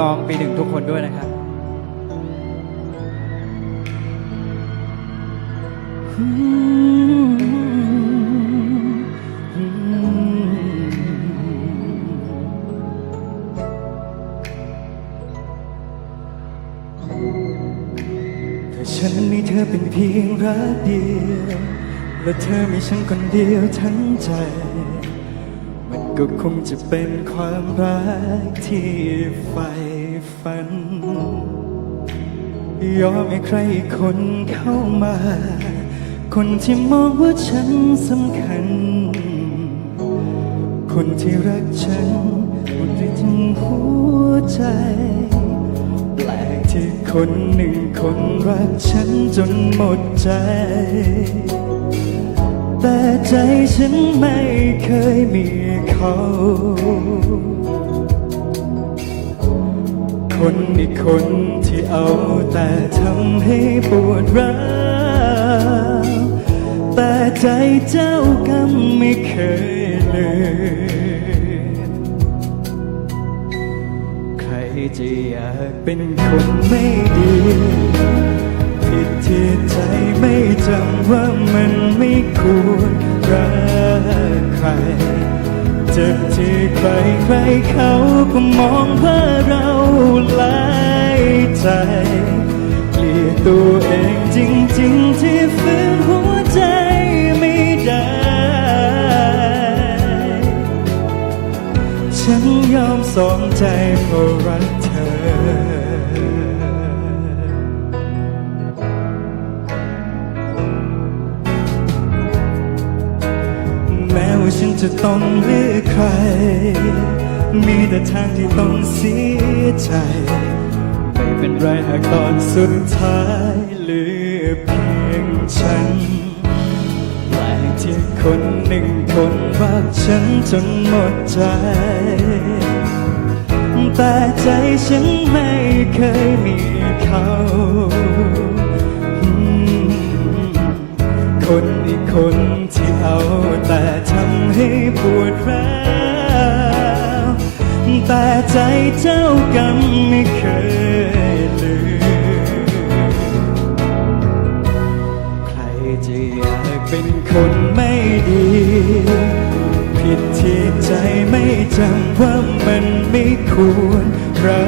น้องๆปีหนึ่งทุกคนด้วยนะครับแต่ฉันมีเธอเป็นเพียงรักเดียว และเธอมีฉันคนเดียวทั้งใจ ก็คงจะเป็นความรักที่ใฝ่ฝัน ยอมให้ใครคนเข้ามา คนที่มองว่าฉันสำคัญ คนที่รักฉันหมดที่ถึงหัวใจ แปลกที่คนหนึ่งคนรักฉันจนหมดใจแต่ใจฉันไม่เคยมี เขา คนอีกคนที่เอาแต่ทำให้ปวดร้าวแต่ใจเจ้ากรรมไม่เคยลืมใครจะอยากเป็นคนไม่ดีผิดที่ใจไม่จำว่ามันไม่ควรรักใคร จ็บที่ใครใครเขาก็มองว่าเราหลายใจเกลียดตัวเองจริง ๆ ที่ฝืนหัวใจไม่ได้ ฉันยอมสองใจเพราะรักเธอ จะต้องเลือกใคร มีแต่ทางที่ต้องเสียใจ ไม่เป็นไรหากตอนสุดท้ายเหลือเพียงฉันแปลกที่คนหนึ่งคนรักฉันจนหมดใจ แต่ใจฉันไม่เคยมีเขาคนอีกคนที่เอาแต่ทำ ให้ปวดร้าวแต่ใจเจ้ากรรมไม่เคยลืมใครจะอยากเป็นคนไม่ดี ผิดที่ใจไม่จำว่ามันไม่ควรรั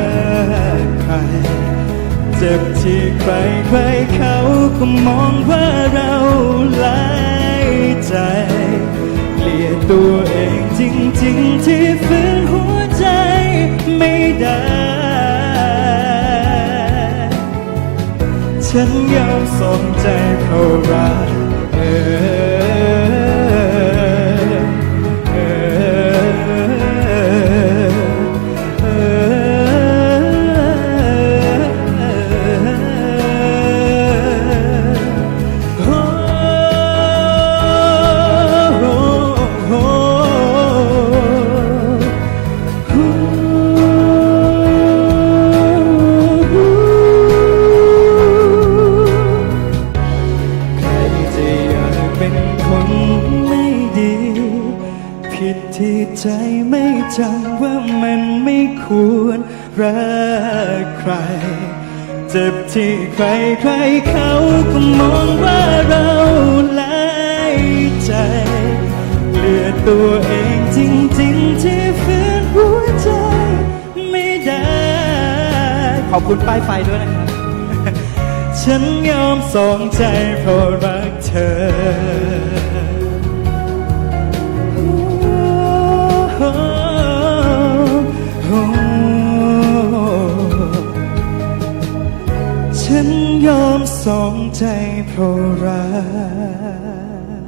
กใครเจ็บที่ใครใครเขาก็มองว่าเราหลายใจ ลียดตัวเองจริงๆที่ฝืนหัวใจไม่ได้ ฉันยอมสนใจเพราะรัก ใครใครเขาก็มองว่าเราหลายใจ เหลือตัวเองจริงๆที่ฝืนหัวใจไม่ได้ ขอบคุณป้ายไฟด้วยนะครับ ฉันยอมสองใจเพราะรักเธอ นยอมสองใจเพราะรัก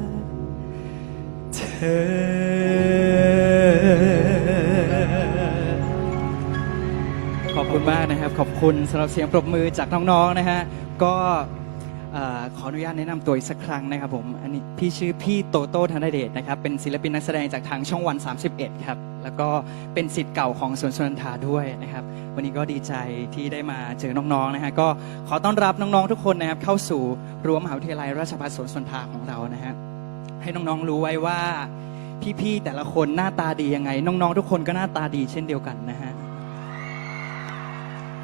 เธอ ขอบคุณมากนะครับ ขอบคุณสำหรับเสียงปรบมือจากน้องๆนะฮะ ก็ ออขออนุญาตแนะนำตัวอีกสักครั้งนะครับผม อันนี้พี่ชื่อพี่โตโต้ธนเดชนะครับ เป็นศิลปินนักแสดงจากทางช่องวัน 31 ครับ แล้วก็เป็นสิทธิ์เก่าของสวนสุนันทาด้วยนะครับ วันนี้ก็ดีใจที่ได้มาเจอน้องๆนะฮะ ก็ขอต้อนรับน้องๆทุกคนนะครับ เข้าสู่รั้วมหาวิทยาลัยราชภัฏสวนสุนันทาของเรานะฮะ ให้น้องๆรู้ไว้ว่าพี่ๆแต่ละคนหน้าตาดียังไง น้องๆทุกคนก็หน้าตาดีเช่นเดียวกันนะฮะ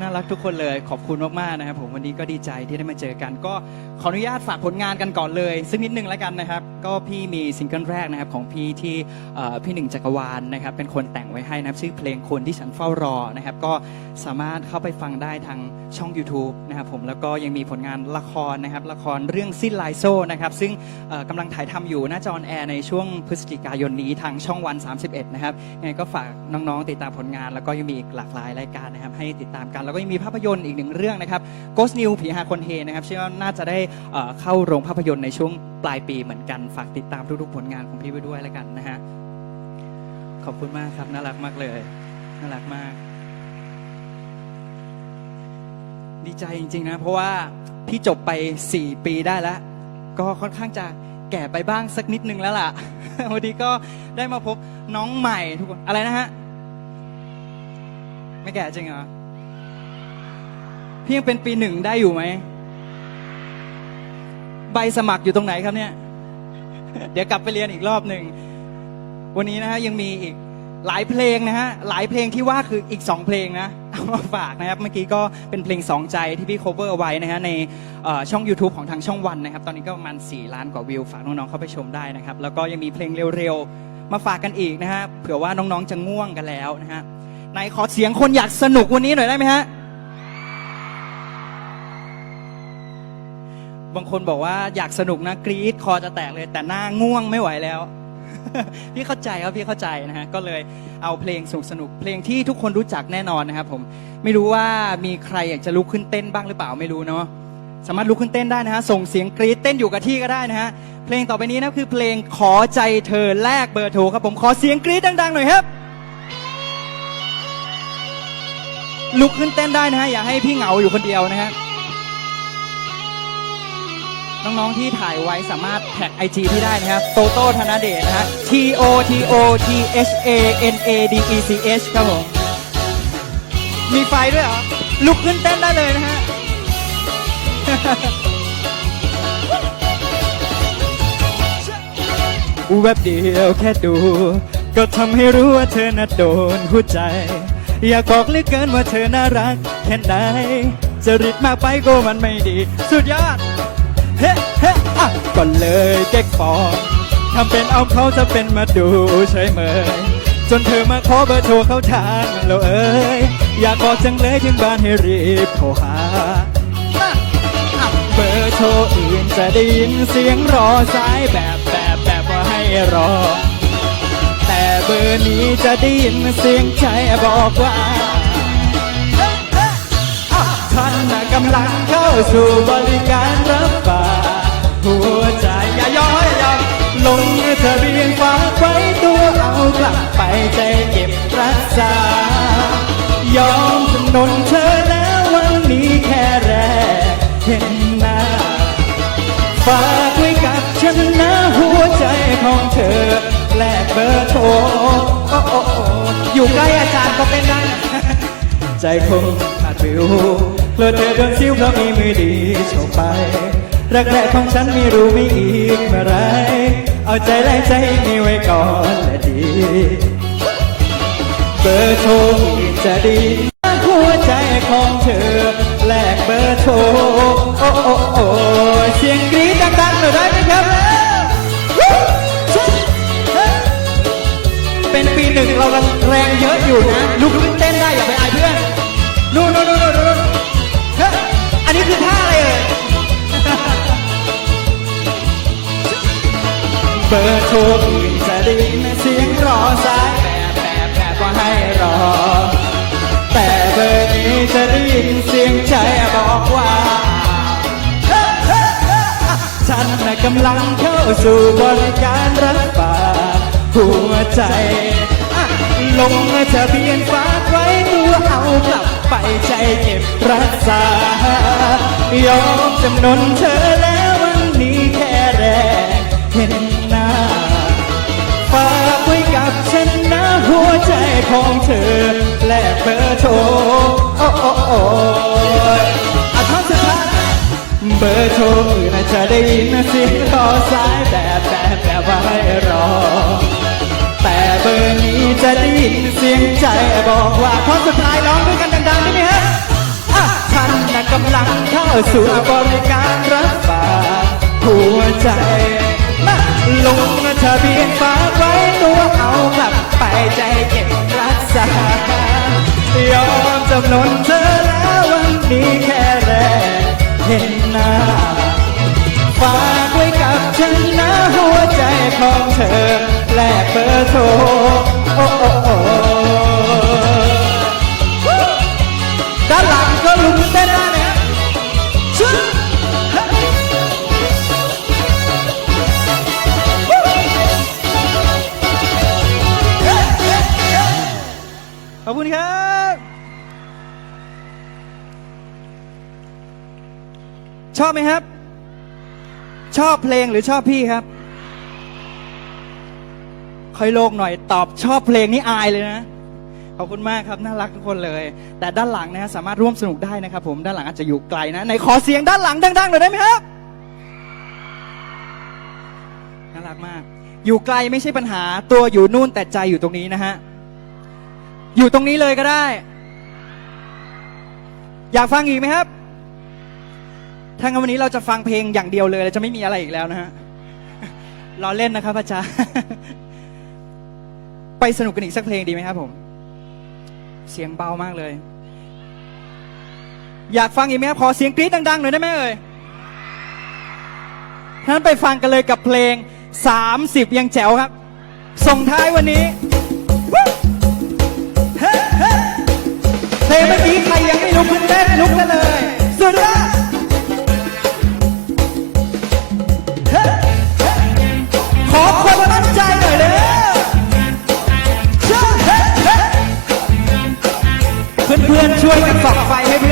น่ารักทุกคนเลยขอบคุณมากๆนะครับผมวันนี้ก็ดีใจที่ได้มาเจอกัน ก็ขออนุญาตฝากผลงานกันก่อนเลยซึ่งนิดนึงแล้วกันนะครับ ก็พี่มีซิงเกิลแรกนะครับของพี่ที่เอ่อพี่หนึ่งจักรวาลนะครับ เป็นคนแต่งไว้ให้นะครับชื่อเพลงคนที่ฉันเฝ้ารอนะครับ ก็สามารถเข้าไปฟังได้ทางช่อง YouTube นะครับผมแล้วก็ยังมีผลงานละครนะครับ ละครเรื่องสิ้นลายโซ่นะครับซึ่งเอ่อกำลังถ่ายทำอยู่หน่าจออนแอร์ในช่วงพฤศจิกายนนี้ทางช่องวัน 31 นะครับยังไงก็ฝากน้องๆติดตามผลงาน แล้วก็ยังมีอีกหลากหลายรายการนะครับให้ติดตามกันแล้วก็ยังมีภาพยนตร์อีกหนึ่งเรื่องนะครับ Ghost New ผีหาคนเฮนะครับเชื่อว่าน่าจะได้เข้าโรงภาพยนตร์ในช่วงปลายปีเหมือนกัน ฝากติดตามทุกๆผลงานของพี่ไว้ด้วยแล้วกันนะฮะ ขอบคุณมากครับ น่ารักมากเลย น่ารักมาก ดีใจจริงๆนะ เพราะว่าพี่จบไป 4 ปีได้แล้ว ก็ค่อนข้างจะแก่ไปบ้างสักนิดนึงแล้วล่ะ วันนี้ก็ได้มาพบน้องใหม่ทุกคน อะไรนะฮะ ไม่แก่จริงเหรอ พี่ยังเป็นปีหนึ่งได้อยู่ไหม ใบสมัครอยู่ตรงไหนครับเนี่ย เดี๋ยวกลับไปเรียนอีกรอบหนึ่ง วันนี้นะฮะยังมีอีกหลายเพลงนะฮะ หลายเพลงที่ว่าคืออีก 2 เพลงนะเอามาฝากนะครับ เมื่อกี้ก็เป็นเพลงสองใจที่พี่ cover เอาไว้นะฮะในช่อง YouTube ของทางช่องวันนะครับ ตอนนี้ก็ประมาณ 4 ล้านกว่าวิว ฝากน้องๆเข้าไปชมได้นะครับ แล้วก็ยังมีเพลงเร็วๆ มาฝากกันอีกนะฮะ เผื่อว่าน้องๆจะง่วงกันแล้วนะฮะไหนขอเสียงคนอยากสนุกวันนี้หน่อยได้ไหมฮะ บางคนบอกว่าอยากสนุกนะกรี๊ดคอจะแตกเลย แต่หน้าง่วงไม่ไหวแล้ว พี่เข้าใจครับพี่เข้าใจนะฮะก็เลยเอาเพลงสนุกสนุกๆเพลงที่ทุกคนรู้จักแน่นอนนะครับ ผมไม่รู้ว่ามีใครอยากจะลุกขึ้นเต้นบ้างหรือเปล่าไม่รู้เนาะสามารถลุกขึ้นเต้นได้นะฮะส่งเสียงกรี๊ดเต้นอยู่กับที่ก็ได้นะฮะเพลงต่อไปนี้นะคือเพลงขอใจเธอแลกเบอร์โทรครับผมขอเสียงกรี๊ดดังๆหน่อยครับลุกขึ้นเต้นได้นะฮะอย่าให้พี่เหงาอยู่คนเดียวนะฮะ น้องๆที่ถ่ายไว้สามารถแท็กไอจีที่ได้นะครับโตโต้ธนเดชนะฮะ T O T O T H A N A D E C H ครับผม มีไฟด้วยเหรอ ลุกขึ้นเต้นได้เลยนะฮะแวบเดียวแค่ดู ก็ทำให้รู้ว่าเธอน่ะโดนหัวใจ อยากบอกเหลือเกินว่าเธอน่ารักแค่ไหนจริดมากไปก็มันไม่ดี สุดยอด เฮ้เฮ้อะก็เลยแก๊กฟองทำเป็นเอาเขาจะเป็นมาดูเฉยเมยจนเธอมาขอเบอร์โทรเขาทางแล้วเอ้ยอยากบอกจังเลยถึงบ้านให้รีบโทรหาเบอร์โทรอื่นจะได้ยินเสียงรอสายแบบแบบแบบว่าให้รอ แต่เบอร์นี้จะได้ยินเสียงใจบอกว่าะกำลังเข้าสู่บริการรับฝากหัวใจอย่ายอมอยยอมลงทะเบียนฝากไว้ตัวเอากลับไปใจเก็บรักษา ยอมจำนนเธอแล้ววันนี้แค่แรกเห็นหน้าฝากไว้กับฉันนะหัวใจของเธอแลกเบอร์โทรโอ้โอโออยู่ใกล้อาจารย์ก็เป็นได้ใจคงขาดวิว เพราะเธอโดนซิ้วเพราะมีมือดีโฉบไปรักแรกของฉันไม่รู้ไม่อีกเมื่อไร เอาใจแลกใจนี้ไว้ก่อนและดี เบอร์โทรจะดีหัวใจของเธอแลกเบอร์โทรโอ้โอ้โอ้เสียงกรี๊ดดังๆหน่อยได้ไหมครับเป็นปีหนึ่งเรากำลังแรงเยอะอยู่นะลุกขึ้นเต้นได้อย่าไปอายเพื่อนนู่นนู่นนู่น คือท่าอะไรเอ่ยเบอร์โทรอื่นจะได้ยินเสียงรอสายแบบแบบแบบว่าให้รอ แต่เบอร์นี้จะได้ยินเสียงใจบอกว่าฉันน่ะกำลังเข้าสู่บริการรับฝากหัวใจลงทะเบียนฝากไว้ตัวเอากลับไปใจเก็บรักษา ยอมจำนนเธอแล้ววันนี้แค่แรกเห็นหน้าฝากไว้กับฉันนะหัวใจของเธอแลกเบอร์โทรโอ้โอ้โอ้อะท่อนสุดท้ายเบอร์โทรอื่นอาจจะได้ยินเสียงรอสายแบบแบบแบบว่าให้รอ แต่เบอร์นี้จะได้ยินเสียงใจบอกว่าท่อนสุดท้ายร้องด้วยกัน กำลังเข้าสู่บริการรับฝากหัวใจมาลงทะเบียนฝากไว้ตัวเอากลับไปใจเก็บรักษายอมจำนนเธอแล้ววันนี้แค่แรกเห็นหน้าฝากไว้กับฉันนะหัวใจของเธอแลกเบอร์โทรโอ้โอ้โอ้ด้านหลังก็ลุกเต้นได้นะ อบคุณครับชอบไหมครับ ชอบเพลงหรือชอบพี่ครับค่อยโลกหน่อยตอบชอบเพลงนี่อายเลยนะขอบคุณมากครับน่ารักทุกคนเลย แต่ด้านหลังนะฮะสามารถร่วมสนุกได้นะครับ ผมด้านหลังอาจจะอยู่ไกลนะในขอเสียงด้านหลังดังๆหน่อยได้ไหมครับน่ารักมาก อยู่ไกลไม่ใช่ปัญหาตัวอยู่นู่นแต่ใจอยู่ตรงนี้นะฮะ อยู่ตรงนี้เลยก็ได้ อยากฟังอีกไหมครับถ้างั้นวันนี้เราจะฟังเพลงอย่างเดียวเลยเราจะไม่มีอะไรอีกแล้วนะฮะรอเล่นนะครับอาจารย์ไปสนุกกันอีกสักเพลงดีไหมครับผม เสียงเบามากเลย อยากฟังอีกไหมครับขอเสียงกรี๊ดดังๆหน่อยได้ไหมเอ่ยท่านั้นไปฟังกันเลยกับเพลง 30 ยังแจ๋วครับ ส่งท้ายวันนี้ ลงเมื่อกี้ใครยังไม่ลุกขึ้นเต้นลุกกันเลย สุดยอดขอคนมั่นใจหน่อยเร็วเพื่อนเพื่อนๆช่วยกันส่องไฟให้เพื่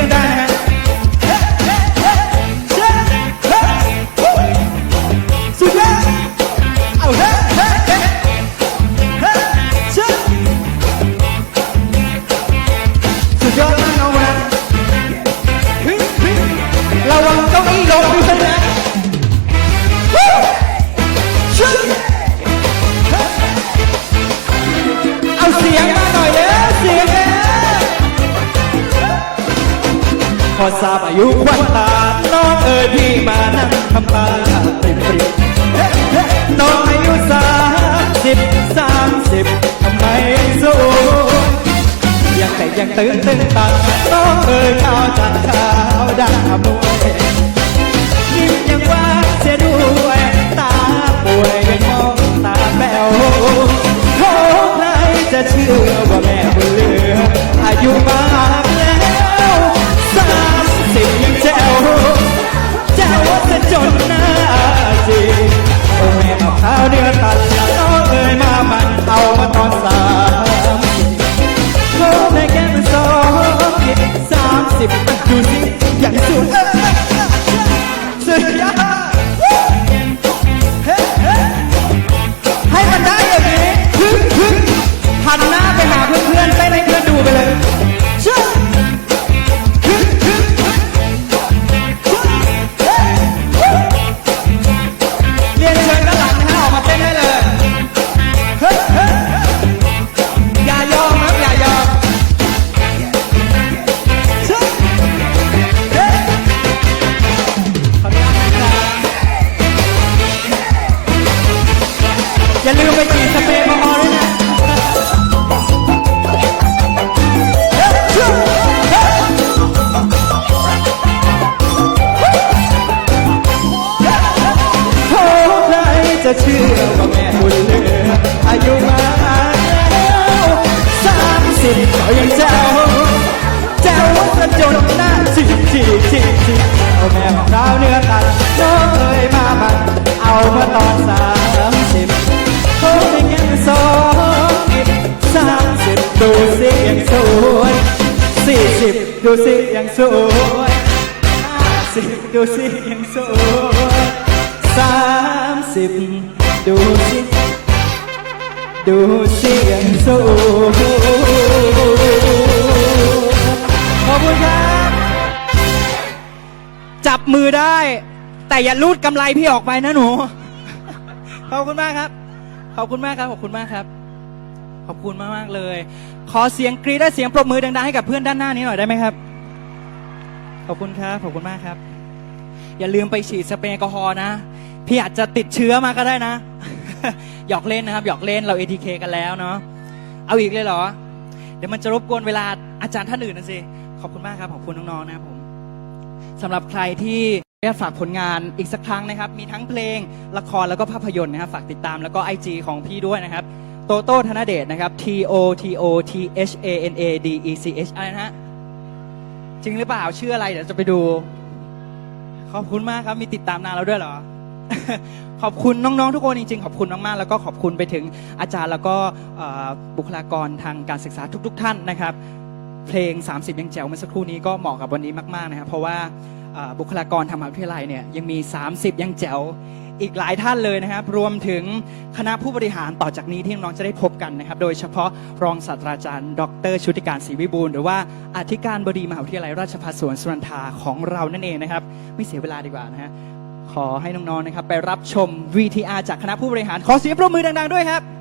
อน ต่ยังตื่นตึงต้องเอ๋ยข้าวจากข้าวดังขโมยยิ้มยังว่าเสียด้วยตาป่วยยังมองตาแป๋วโทษใครจะเชื่อว่าแม่บุญเลืออายุมากแล้วสามสิบยังแจ๋วแจ๋วจะจนน้า จะเชื่อว่าแม่บุญเหลืออายุมาแล้วสามสิบก็ยังเจ้าเจ้าจะจนหน้าจีจีจีจีเอาแม่มะพร้าวเนื้อตัดน้องเอ่ยมามันเอามาตอนสามสิบโอ้ยยังสองสิบสามสิบดูสิยังสวยสี่สิบดูสิยังสวยห้าสิบดูสิยังสวยสามสิบ ดูสิ ดูสียงสูงขอบคุณครับ จับมือได้ แต่อย่าลูดกำไรพี่ออกไปนะหนู ขอบคุณมากครับ ขอบคุณมากครับ ขอบคุณมากครับ ขอบคุณมากมากเลย ขอเสียงกรี๊ดและเสียงปรบมือดังๆให้กับเพื่อนด้านหน้านี้หน่อยได้ไหมครับ ขอบคุณครับ ขอบคุณมากครับ อย่าลืมไปฉีดสเปรย์แอลกอฮอล์นะ พี่อาจจะติดเชื้อมาก็ได้นะ หยอกเล่นนะครับ หยอกเล่นเรา ATK กันแล้วเนาะเอาอีกเลยเหรอ เดี๋ยวมันจะรบกวนเวลาอาจารย์ท่านอื่นนะสิ ขอบคุณมากครับ ขอบคุณน้องๆนะครับผมสำหรับใครที่อยากฝากผลงานอีกสักครั้งนะครับ มีทั้งเพลงละครแล้วก็ภาพยนตร์นะครับ ฝากติดตามแล้วก็ IG ของพี่ด้วยนะครับ โตโต้ธนเดชนะครับ T O T O T H A N A D E C H อะไรนะฮะจริงหรือเปล่าชื่ออะไรเดี๋ยวจะไปดู ขอบคุณมากครับมีติดตามนานแล้วด้วยเหรอ ขอบคุณน้องๆทุกคนจริงๆ ขอบคุณมากๆ แล้วก็ขอบคุณไปถึงอาจารย์แล้วก็บุคลากรทางการศึกษาทุก ๆ ท่านนะครับ เพลง 30 ยังแจ๋วเมื่อสักครู่นี้ก็เหมาะกับวันนี้มากๆนะครับเพราะว่าบุคลากรทางมหาวิทยาลัยเนี่ยยังมี 30 ยังแจ๋วอีกหลายท่านเลยนะครับ รวมถึงคณะผู้บริหารต่อจากนี้ที่น้องจะได้พบกันนะครับ โดยเฉพาะรองศาสตราจารย์ ดร ชุติการศรีวิบูลหรือว่าอธิการบดีมหาวิทยาลัยราชภัฏสวนสุนันทาของเรานั่นเองนะครับ ไม่เสียเวลาดีกว่านะฮะ ขอให้น้องๆนะครับ ไปรับชม VTR จากคณะผู้บริหาร ขอเสียงปรบมือดังๆด้วยครับ